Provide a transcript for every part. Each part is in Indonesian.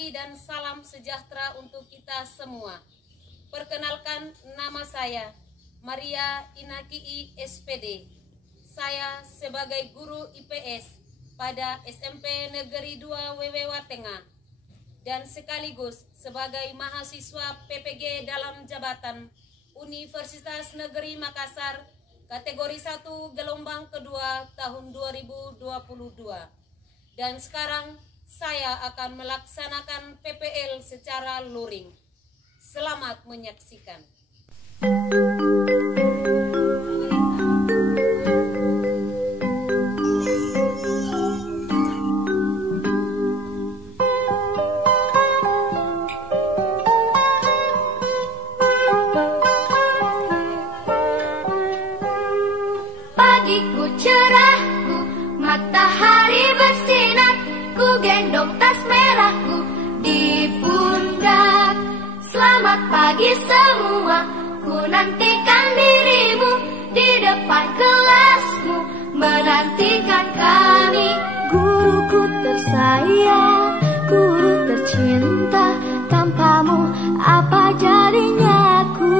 pagi dan salam sejahtera untuk kita semua. Perkenalkan, nama saya Maria Inaki SPD. Saya sebagai guru IPS pada SMP Negeri 2 WW Tengah dan sekaligus sebagai mahasiswa PPG dalam jabatan Universitas Negeri Makassar kategori 1 gelombang kedua tahun 2022. Dan sekarang saya akan melaksanakan PPL secara luring. Selamat menyaksikan. Pagiku cerahku, matahari bersinar, ku gendong tas merahku di pundak. Selamat pagi semua, ku nantikan dirimu di depan kelasmu, menantikan kami. Guruku tersayang, guru tercinta, tanpamu apa jadinya aku?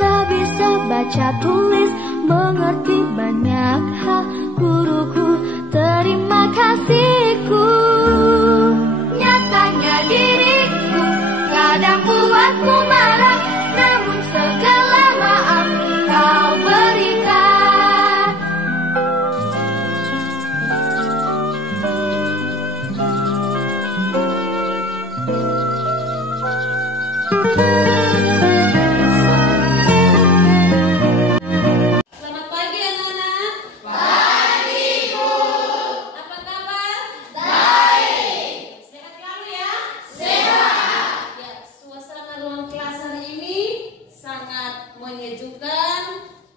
Tak bisa baca tulis, mengerti banyak hal. Guruku, terima kasihku. Nyatanya diriku kadang buatmu marah, namun segala maaf kau berikan. Selamat pagi anak-anak. Pagi, Bu. Apa kabar? Baik. Sehat selalu ya? Sehat. Ya, suasana ruang kelas hari ini sangat menyejukkan.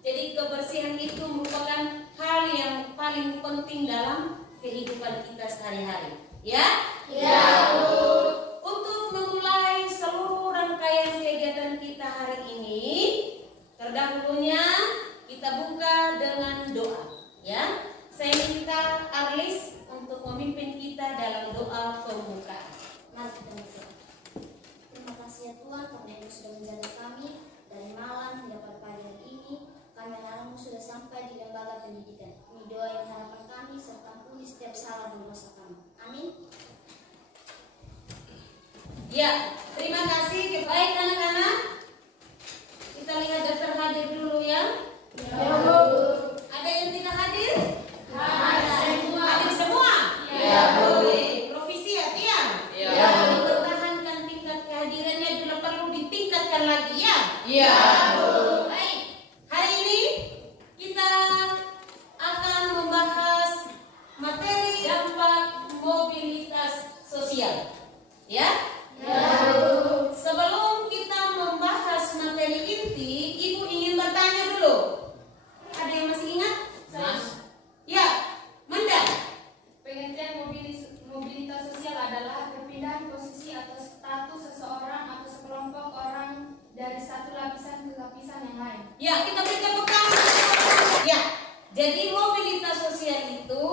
Jadi kebersihan itu merupakan hal yang paling penting dalam kehidupan kita sehari-hari. Ya? Ya, Bu. Untuk memulai seluruh rangkaian kegiatan kita hari ini, terdahulunya kita buka dengan doa, ya. Saya minta Arlis untuk memimpin kita dalam doa pembukaan. Mari kita berdoa. Terima kasih ya Tuhan karena Engkau sudah menjaga kami dari malam hingga pada pagi hari ini. Kami anak-anakmu sudah sampai di lembaga pendidikan. Ini doa yang harapan kami serta ampuni setiap salah dan dosa kami. Amin. Ya, terima kasih. Baik anak-anak, kita lihat daftar hadir dulu ya. Ya, Bu. Ada yang tidak hadir? Hadir. Hadir semua? Ya, Bu. Provisi ya, Tiang? Ya, Bu. Pertahankan tingkat kehadirannya, bila perlu ditingkatkan lagi ya? Ya, Bu. Baik, hari ini kita akan membahas materi dampak mobilitas sosial. Ya? Ya, Bu. Sebelum kita membahas materi inti, Ibu ingin bertanya dulu. Ada yang masih ingat? Ya, Manda. Pengertian mobilitas sosial adalah perpindahan posisi atau status seseorang atau sekelompok orang dari satu lapisan ke lapisan yang lain. Ya, kita beri tepuk tangan. Ya, jadi mobilitas sosial itu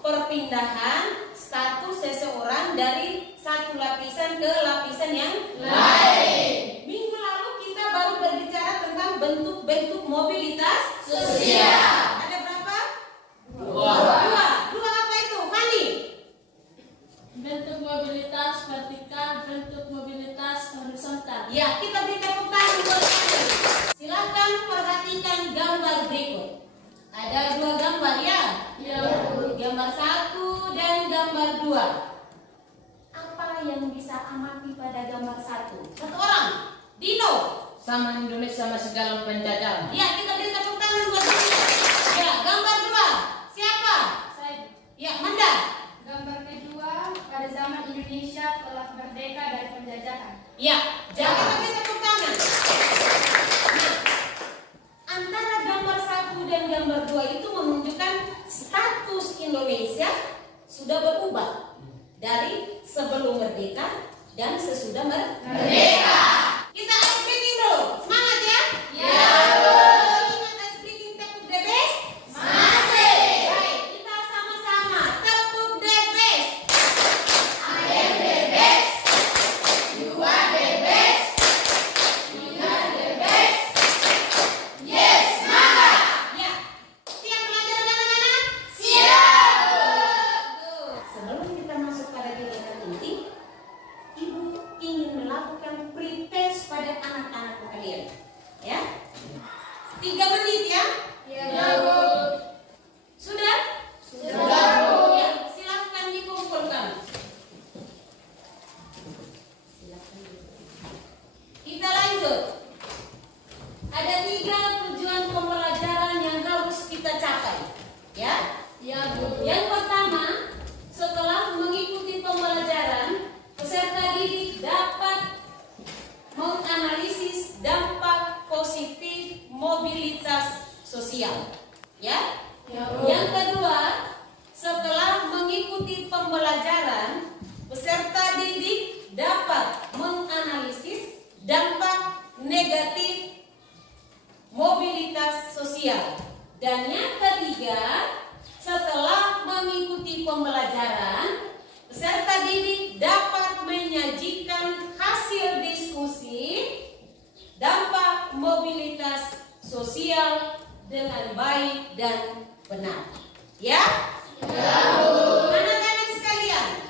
perpindahan status seseorang dari satu lapisan ke lapisan yang lain. Minggu lalu kita baru berbicara tentang bentuk-bentuk mobilitas sosial. Ada berapa? Dua apa itu, Fani? Bentuk mobilitas vertikal, bentuk mobilitas horizontal. Ya, kita beri tepuk tangan buat Fani. Silakan perhatikan gambar berikut. Ada dua gambar ya? Ya, Bu. Gambar 1 dan gambar 2. Apa yang bisa amati pada gambar 1? Satu orang. Dino. Sama Indonesia masih dalam penjajahan. Ya, kita beri tepuk tangan buat Dino. Ya, gambar 2. Siapa? Saya Ya, Manda. gambar kedua, pada zaman Indonesia telah merdeka dari penjajahan. Ya, jadi kita beri tepuk tangan. Nah, antara gambar 1 dan gambar 2 itu menunjukkan status Indonesia sudah berubah dari sebelum merdeka dan sesudah merdeka. Kita ice breaking dulu. Semangat ya? Ya, Bu. Ingat ice breaking tepuk the best? Masih. Baik, kita sama-sama tepuk the best. I am the best. sosial dengan baik dan benar. Ya? Anak-anak sekalian,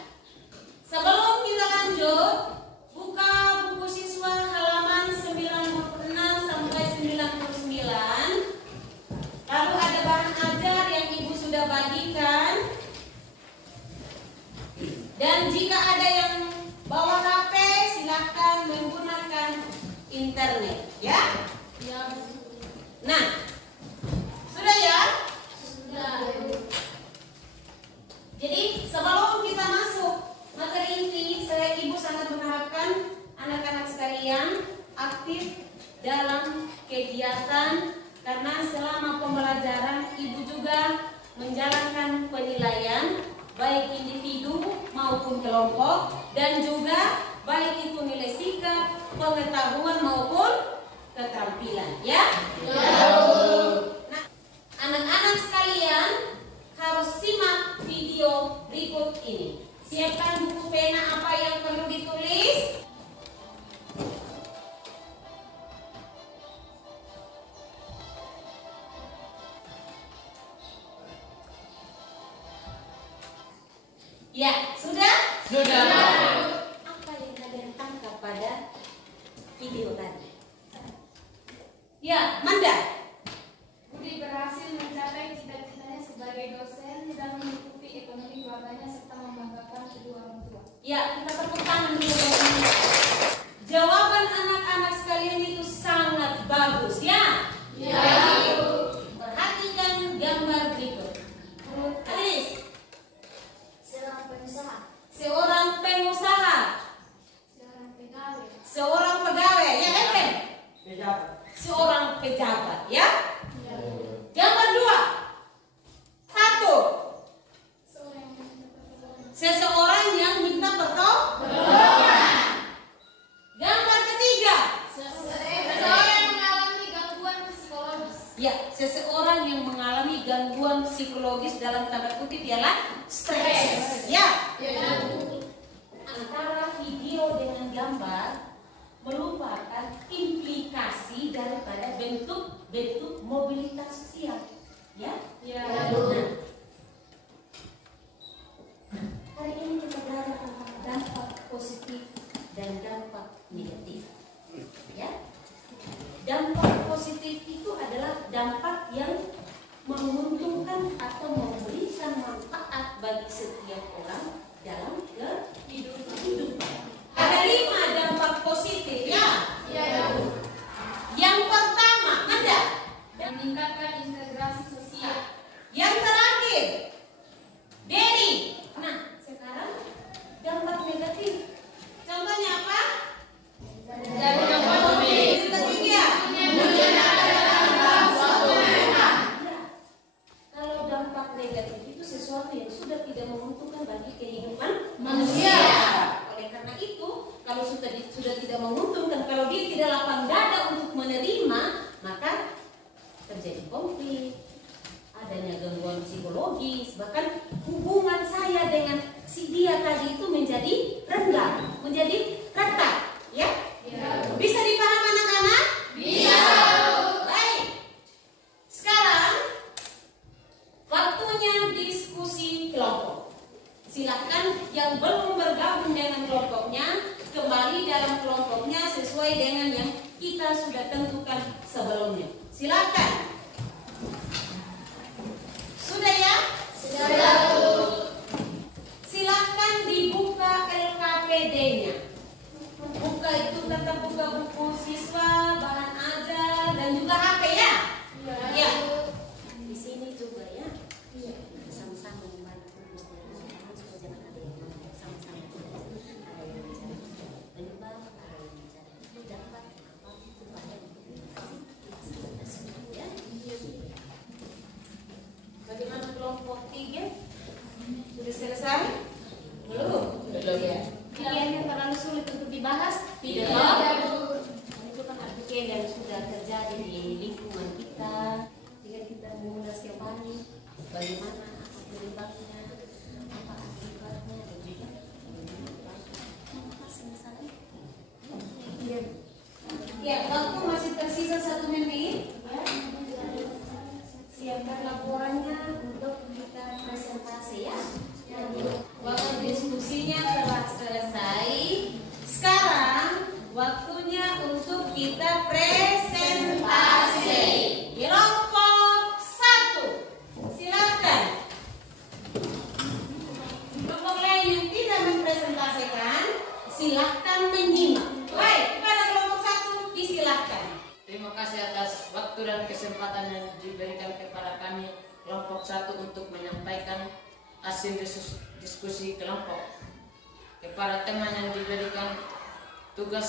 sebelum kita lanjut, buka buku siswa halaman 96 sampai 99. Lalu ada bahan ajar yang Ibu sudah bagikan. Dan jika ada yang bawa HP, silakan menggunakan internet, ya? Nah, sudah ya? Sudah. Jadi sebelum kita masuk materi inti, Ibu sangat mengharapkan anak-anak sekalian aktif dalam kegiatan, karena selama pembelajaran Ibu juga menjalankan penilaian baik individu maupun kelompok, dan juga baik itu nilai sikap, pengetahuan maupun keterampilan, ya? Nah, anak-anak sekalian harus simak video berikut ini. Siapkan buku pena apa yang perlu ditulis. Ya, sudah? Sudah. Apa yang kalian tangkap pada video tadi? Ya, Manda. Budi berhasil mencapai cita-citanya sebagai dosen dan mencukupi ekonomi keluarganya serta membanggakan kedua orang tua. Ya, kita tepuk tangan dulu. Jawaban anak-anak sekalian itu sangat bagus, ya? Ya. Perhatikan gambar berikut. Alis. Seorang pengusaha. Seorang pengusaha. Seorang pegawai. Seorang pegawai, ya Evan? Seorang pejabat, ya? Gambar 2. 1. Seseorang yang minta pertolongan. Gambar 3. Seseorang yang mengalami gangguan psikologis. Ya, seseorang yang mengalami gangguan psikologis dalam tanda kutip ialah stres. Ya. Antara video dengan gambar merupakan implikasi daripada bentuk mobilitas sosial. Ya. Hari ini kita belajar tentang dampak positif dan dampak negatif. Ya. Dampak positif itu adalah dampak yang menguntungkan atau memberikan manfaat bagi setiap orang dalam kehidupan. Ada 5 dampak positif, ya. Yang pertama, ada Meningkatkan integrasi sosial. yang terakhir, Derry. Nah, sekarang dampak negatif. Contohnya apa? Yang ketiga. Kalau dampak negatif itu sesuatu yang sudah tidak menguntungkan bagi kehidupan manusia. Oleh karena itu, kalau sudah tidak menguntungkan, kalau dia tidak lapang dada untuk menerima, maka terjadi konflik, adanya gangguan psikologis, bahkan hubungan saya dengan si dia tadi itu menjadi renggang, menjadi retak, ya? Bisa dipahami anak-anak? Bisa. Baik. Sekarang waktunya diskusi kelompok. Silakan yang belum bergabung dengan kelompoknya kembali dalam kelompoknya sesuai dengan yang kita sudah tentukan sebelumnya. Silakan. Sudah ya? Sudah. Silakan dibuka LKPD-nya. Buka itu tetap buka buku siswa, bahan ajar, dan juga HP, ya? Ya. Di sini juga, ya. Sama-sama membantu. Jangan ada yang sama-sama. Ada yang bicara penyebab, ada yang bicara dapat apa itu banyak. Ya. Bagaimana kelompok 3? Sudah selesai? Belum. Ya. Pikiran yang terlalu sulit untuk dibahas? Tidak. Itu kan pikiran yang sudah terjadi di lingkungan kita. Jika kita mengulas kembali bagaimana asal penyebabnya, apa akibatnya, dan juga apa masalahnya. Ya, waktu masih tersisa 1 menit. Ya. Silahkan menyimak. Baik, kepada kelompok 1 disilahkan. Terima kasih atas waktu dan kesempatan yang diberikan kepada kami kelompok 1 untuk menyampaikan hasil diskusi kelompok. Kepada teman yang diberikan tugas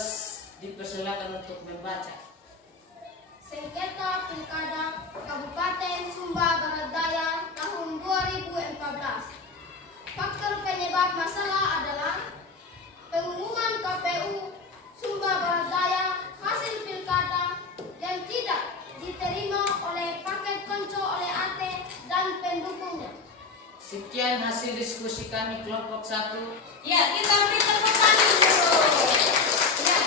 dipersilakan untuk membaca. Sengketa Pilkada Kabupaten Sumba Barat Daya tahun 2014. Faktor penyebab masalah adalah pengumuman KPU Sumba Barat Daya hasil pilkada yang tidak diterima oleh paket konco oleh AT dan pendukungnya. Sekian hasil diskusi kami kelompok 1. Ya, kita beri tepuk tangan dulu. Ya,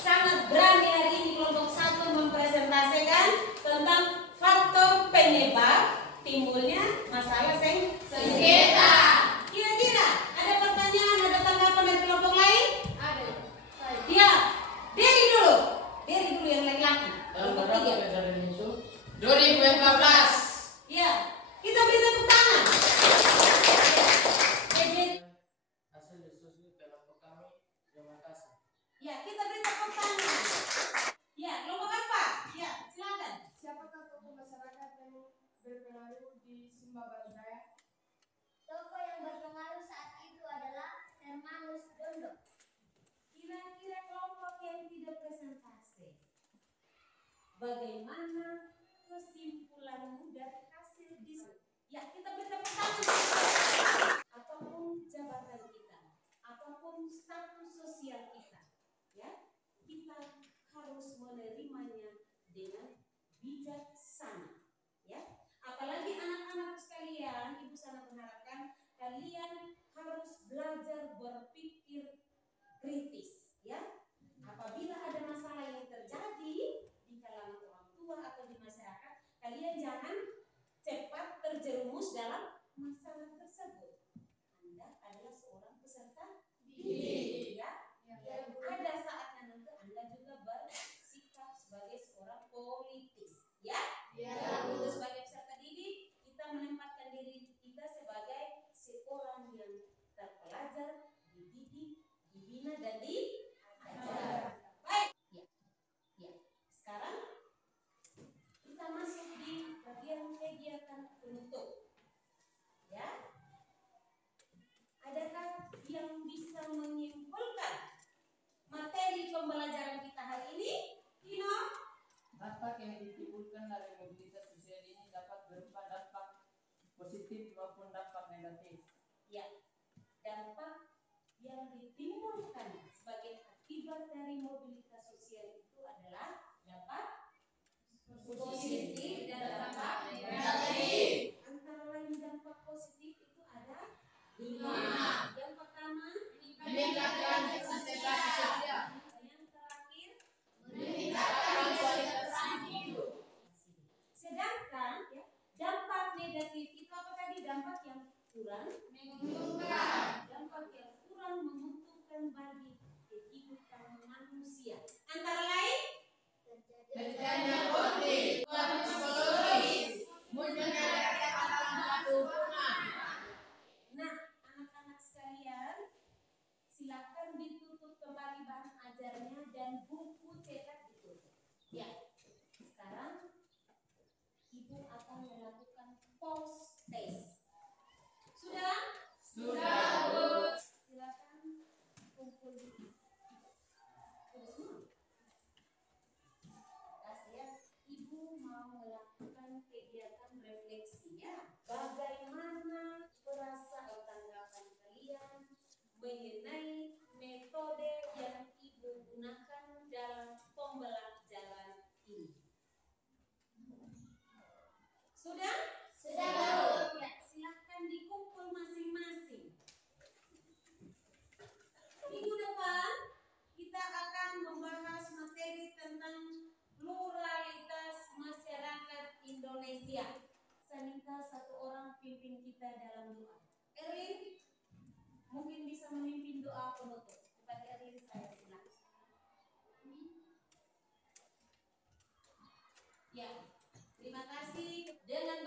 sangat berani hari ini kelompok 1 mempresentasikan tentang faktor penyebab timbulnya masalah sengketa. Kira-kira ada pertanyaan, ada tanggapan dari kelompok lain? Ada. Ya, Deri dulu yang laki-laki. Tahun Kelompok berapa 3. kejadian itu? 2014. Ya, kita beri tepuk tangan. Hasil diskusi kelompok kami. Terima kasih. Ya, kita beri tepuk tangan. Ya, kelompok apa? Ya, silakan. Siapakah tokoh masyarakat yang berpengaruh di Sumba Barat Daya? Tokoh yang berpengaruh saat itu adalah Hermanus Dondo. Kira-kira kelompok yang tidak presentasi, bagaimana kesimpulanmu dari hasil diskusi? Ya, kita beri tepuk tangan. Apapun jabatan kita, apapun status sosial kita, ya, kita harus menerimanya dengan bijaksana, ya. Apalagi anak-anak sekalian, ibu sangat mengharapkan kalian harus belajar berpikir kritis, ya. Apabila ada masalah yang terjadi di kalangan orang tua atau di masyarakat, kalian jangan cepat terjerumus dalam masalah tersebut. Anda adalah seorang peserta didik, ya. Ada saatnya nanti Anda juga bersikap sebagai seorang politis, ya. Untuk sebagai peserta didik, kita menempatkan diri kita sebagai seorang yang terpelajar, dididik, dibina dan diajar. Baik, ya. Sekarang kita masuk di bagian kegiatan untuk, ya. Adakah yang bisa menyimpulkan materi pembelajaran kita hari ini? Tino? Dampak yang ditimbulkan dari mobilitas sosial ini dapat berupa dampak positif maupun dampak negatif. Ya, dampak yang ditimbulkan sebagai akibat dari mobilitas sosial itu adalah dampak positif dan dampak negatif. Antara lain dampak positif itu ada 5. Yang pertama, Meningkatkan konsentrasi sosial. yang terakhir, Meningkatkan kualitas hidup. sedangkan ya, dampak negatif itu apa tadi? Dampak yang kurang Menguntungkan. dampak yang kurang menguntungkan bagi kehidupan manusia. Antara lain, Terjadinya konflik, psikologis, munculnya kekerasan hubungan. nah, anak-anak sekalian, silakan ditutup kembali bahan ajarnya dan buku cetak ditutup. Ya, sekarang Ibu akan melakukan post test. Sudah? Sudah, Bu. Silakan kumpul di ya. Ibu mau melakukan kegiatan refleksi, ya. Bagaimana perasa atau tanggapan kalian mengenai metode yang Ibu gunakan dalam pembelajaran ini? Sudah? Sudah, Bu. Ya, silahkan dikumpul masing-masing. Minggu depan kita akan membahas materi tentang pluralitas masyarakat Indonesia. Sanika satu orang pimpin kita dalam doa. Erlin, mungkin bisa memimpin doa penutup. Kepada Erlin saya silakan. Ya, terima kasih. Dengan